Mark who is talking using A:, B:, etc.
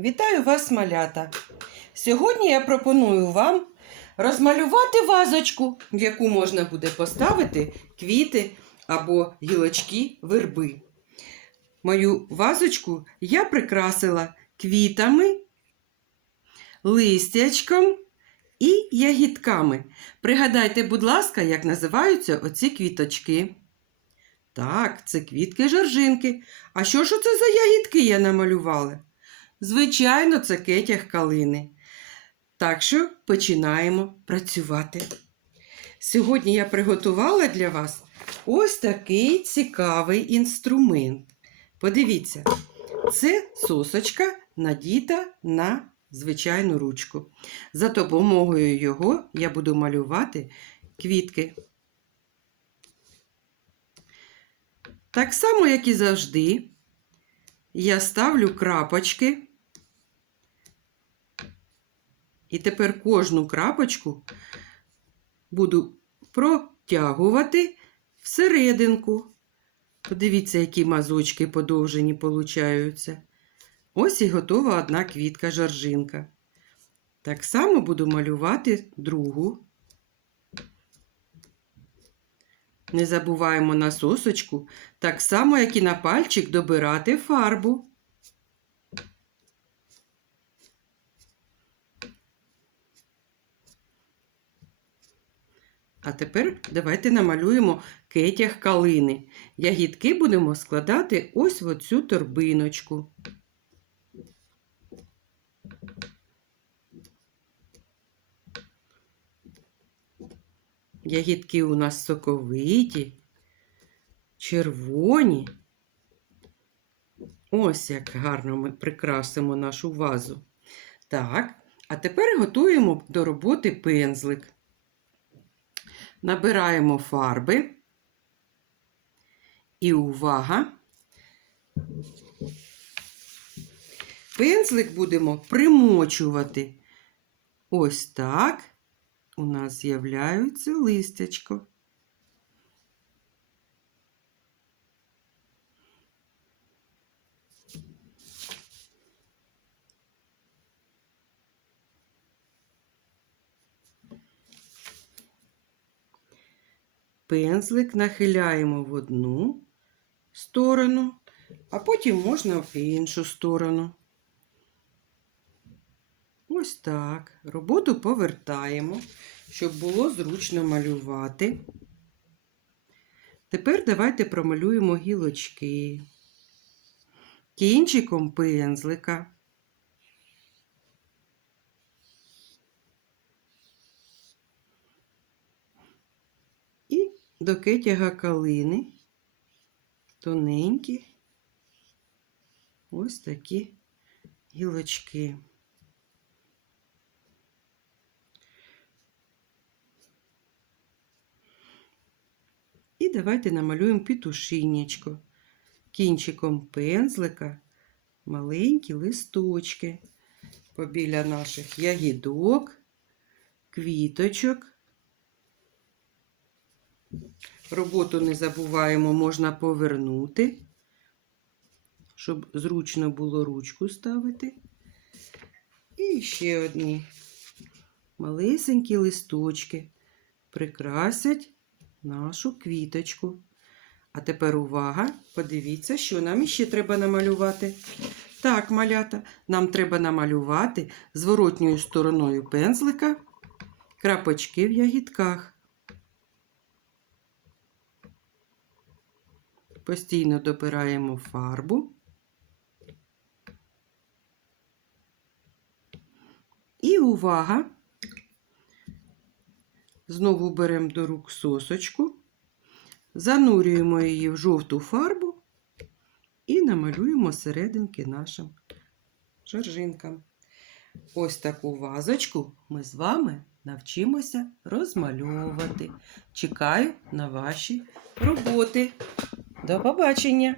A: Вітаю вас, малята! Сьогодні я пропоную вам розмалювати вазочку, в яку можна буде поставити квіти або гілочки верби. Мою вазочку я прикрасила квітами, листячком і ягідками. Пригадайте, будь ласка, як називаються оці квіточки. Так, це квітки жоржинки. А що ж це за ягідки я намалювала? Звичайно, це кетяг калини. Так що починаємо працювати. Сьогодні я приготувала для вас ось такий цікавий інструмент. Подивіться, це сосочка надіта на звичайну ручку. За допомогою його я буду малювати квітки. Так само, як і завжди, я ставлю крапочки. І тепер кожну крапочку буду протягувати всерединку. Подивіться, які мазочки подовжені получаються. Ось і готова одна квітка жоржинка. Так само буду малювати другу. Не забуваємо на сосочку, так само, як і на пальчик, добирати фарбу. А тепер давайте намалюємо кетяг калини. Ягідки будемо складати ось в оцю торбиночку. Ягідки у нас соковиті, червоні. Ось як гарно ми прикрасимо нашу вазу. Так, а тепер готуємо до роботи пензлик. Набираємо фарби. І увага! Пензлик будемо примочувати. Ось так у нас з'являється листячко. Пензлик нахиляємо в одну сторону, а потім можна в іншу сторону. Ось так. Роботу повертаємо, щоб було зручно малювати. Тепер давайте промалюємо гілочки кінчиком пензлика. І до кетяга калини тоненькі ось такі гілочки. І давайте намалюємо петушинечко. Кінчиком пензлика маленькі листочки побіля наших ягідок, квіточок. Роботу не забуваємо, можна повернути, щоб зручно було ручку ставити. І ще одні малесенькі листочки прикрасять нашу квіточку. А тепер увага! Подивіться, що нам іще треба намалювати. Так, малята, нам треба намалювати зворотньою стороною пензлика крапочки в ягідках. Постійно добираємо фарбу. І увага! Знову беремо до рук сосочку, занурюємо її в жовту фарбу і намалюємо серединки нашим жоржинкам. Ось таку вазочку ми з вами навчимося розмальовувати. Чекаю на ваші роботи. До побачення!